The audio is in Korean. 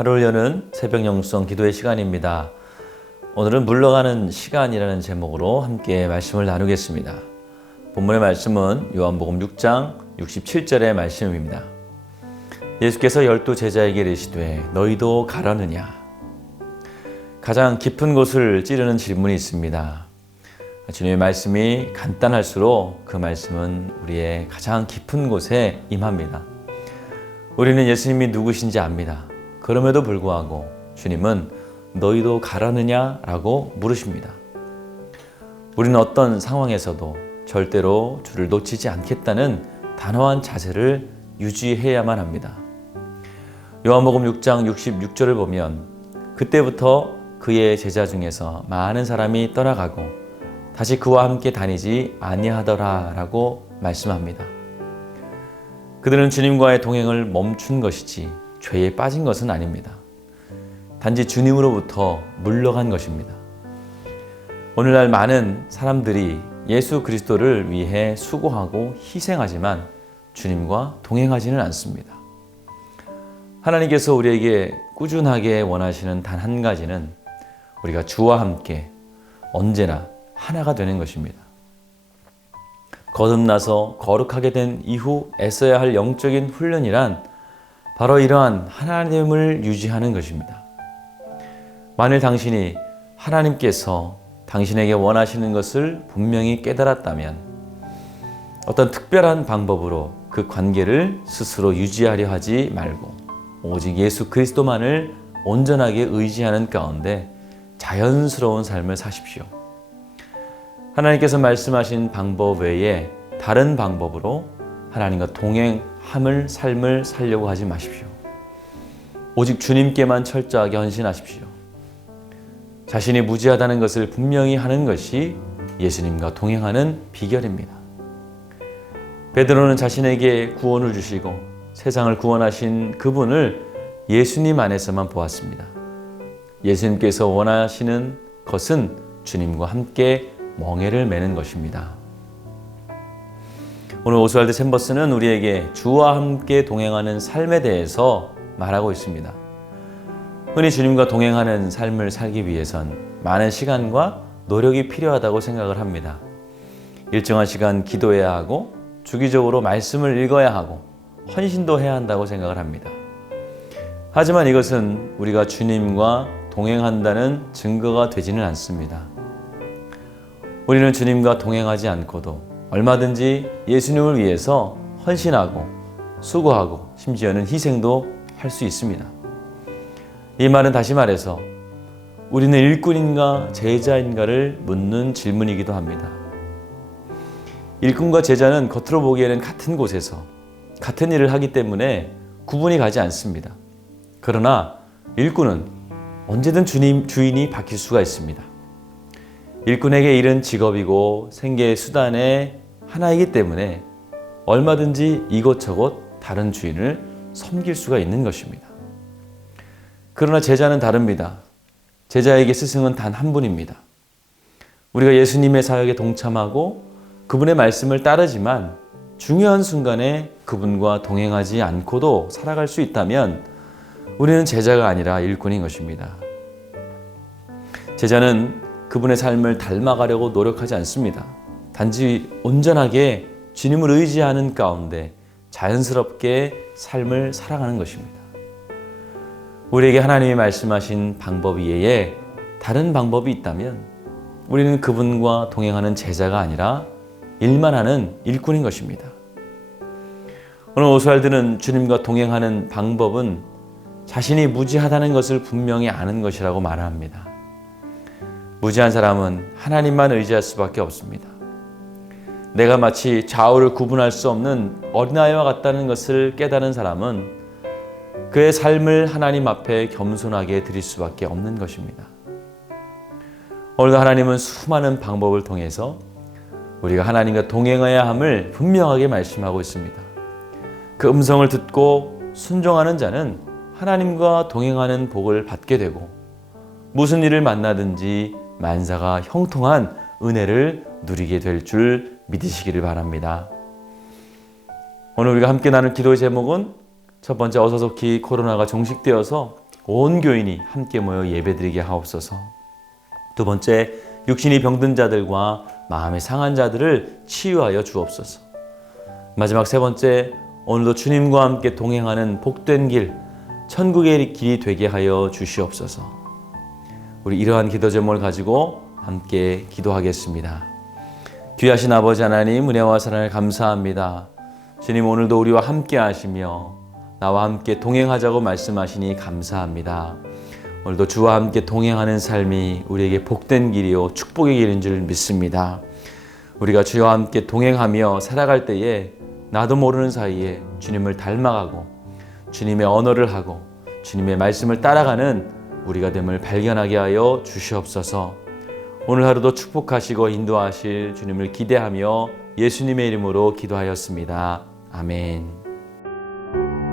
하루를 여는 새벽 영성 기도의 시간입니다. 오늘은 물러가는 시간이라는 제목으로 함께 말씀을 나누겠습니다. 본문의 말씀은 요한복음 6장 67절의 말씀입니다. 예수께서 12 제자에게 이르시되 너희도 가라느냐? 가장 깊은 곳을 찌르는 질문이 있습니다. 주님의 말씀이 간단할수록 그 말씀은 우리의 가장 깊은 곳에 임합니다. 우리는 예수님이 누구신지 압니다. 그럼에도 불구하고 주님은 너희도 가라느냐? 라고 물으십니다. 우리는 어떤 상황에서도 절대로 주를 놓치지 않겠다는 단호한 자세를 유지해야만 합니다. 요한복음 6장 66절을 보면 그때부터 그의 제자 중에서 많은 사람이 떠나가고 다시 그와 함께 다니지 아니하더라 라고 말씀합니다. 그들은 주님과의 동행을 멈춘 것이지 죄에 빠진 것은 아닙니다. 단지 주님으로부터 물러간 것입니다. 오늘날 많은 사람들이 예수 그리스도를 위해 수고하고 희생하지만 주님과 동행하지는 않습니다. 하나님께서 우리에게 꾸준하게 원하시는 단 한 가지는 우리가 주와 함께 언제나 하나가 되는 것입니다. 거듭나서 거룩하게 된 이후 애써야 할 영적인 훈련이란 바로 이러한 하나님을 유지하는 것입니다. 만일 당신이 하나님께서 당신에게 원하시는 것을 분명히 깨달았다면 어떤 특별한 방법으로 그 관계를 스스로 유지하려 하지 말고 오직 예수 그리스도만을 온전하게 의지하는 가운데 자연스러운 삶을 사십시오. 하나님께서 말씀하신 방법 외에 다른 방법으로 하나님과 동행함을 삶을 살려고 하지 마십시오. 오직 주님께만 철저하게 헌신하십시오. 자신이 무지하다는 것을 분명히 하는 것이 예수님과 동행하는 비결입니다. 베드로는 자신에게 구원을 주시고 세상을 구원하신 그분을 예수님 안에서만 보았습니다. 예수님께서 원하시는 것은 주님과 함께 멍에를 매는 것입니다. 오늘 오스왈드 챔버스는 우리에게 주와 함께 동행하는 삶에 대해서 말하고 있습니다. 흔히 주님과 동행하는 삶을 살기 위해선 많은 시간과 노력이 필요하다고 생각을 합니다. 일정한 시간 기도해야 하고 주기적으로 말씀을 읽어야 하고 헌신도 해야 한다고 생각을 합니다. 하지만 이것은 우리가 주님과 동행한다는 증거가 되지는 않습니다. 우리는 주님과 동행하지 않고도 얼마든지 예수님을 위해서 헌신하고 수고하고 심지어는 희생도 할 수 있습니다. 이 말은 다시 말해서 우리는 일꾼인가 제자인가를 묻는 질문이기도 합니다. 일꾼과 제자는 겉으로 보기에는 같은 곳에서 같은 일을 하기 때문에 구분이 가지 않습니다. 그러나 일꾼은 언제든 주인이 바뀔 수가 있습니다. 일꾼에게 일은 직업이고 생계의 수단의 하나이기 때문에 얼마든지 이곳저곳 다른 주인을 섬길 수가 있는 것입니다. 그러나 제자는 다릅니다. 제자에게 스승은 단 한 분입니다. 우리가 예수님의 사역에 동참하고 그분의 말씀을 따르지만 중요한 순간에 그분과 동행하지 않고도 살아갈 수 있다면 우리는 제자가 아니라 일꾼인 것입니다. 제자는 그분의 삶을 닮아가려고 노력하지 않습니다. 단지 온전하게 주님을 의지하는 가운데 자연스럽게 삶을 살아가는 것입니다. 우리에게 하나님이 말씀하신 방법 외에 다른 방법이 있다면 우리는 그분과 동행하는 제자가 아니라 일만 하는 일꾼인 것입니다. 오늘 오스왈드는 주님과 동행하는 방법은 자신이 무지하다는 것을 분명히 아는 것이라고 말합니다. 무지한 사람은 하나님만 의지할 수밖에 없습니다. 내가 마치 좌우를 구분할 수 없는 어린아이와 같다는 것을 깨달은 사람은 그의 삶을 하나님 앞에 겸손하게 드릴 수밖에 없는 것입니다. 오늘도 하나님은 수많은 방법을 통해서 우리가 하나님과 동행해야 함을 분명하게 말씀하고 있습니다. 그 음성을 듣고 순종하는 자는 하나님과 동행하는 복을 받게 되고 무슨 일을 만나든지 만사가 형통한 은혜를 누리게 될 줄 믿으시기를 바랍니다. 오늘 우리가 함께 나눌 기도의 제목은 첫 번째, 어서속히 코로나가 종식되어서 온 교인이 함께 모여 예배드리게 하옵소서. 두 번째, 육신이 병든 자들과 마음이 상한 자들을 치유하여 주옵소서. 마지막 세 번째, 오늘도 주님과 함께 동행하는 복된 길, 천국의 길이 되게 하여 주시옵소서. 우리 이러한 기도 제목을 가지고 함께 기도하겠습니다. 귀하신 아버지 하나님, 은혜와 사랑을 감사합니다. 주님, 오늘도 우리와 함께 하시며 나와 함께 동행하자고 말씀하시니 감사합니다. 오늘도 주와 함께 동행하는 삶이 우리에게 복된 길이요 축복의 길인 줄 믿습니다. 우리가 주와 함께 동행하며 살아갈 때에 나도 모르는 사이에 주님을 닮아가고 주님의 언어를 하고 주님의 말씀을 따라가는 우리가 됨을 발견하게 하여 주시옵소서. 오늘 하루도 축복하시고 인도하실 주님을 기대하며 예수님의 이름으로 기도하였습니다. 아멘.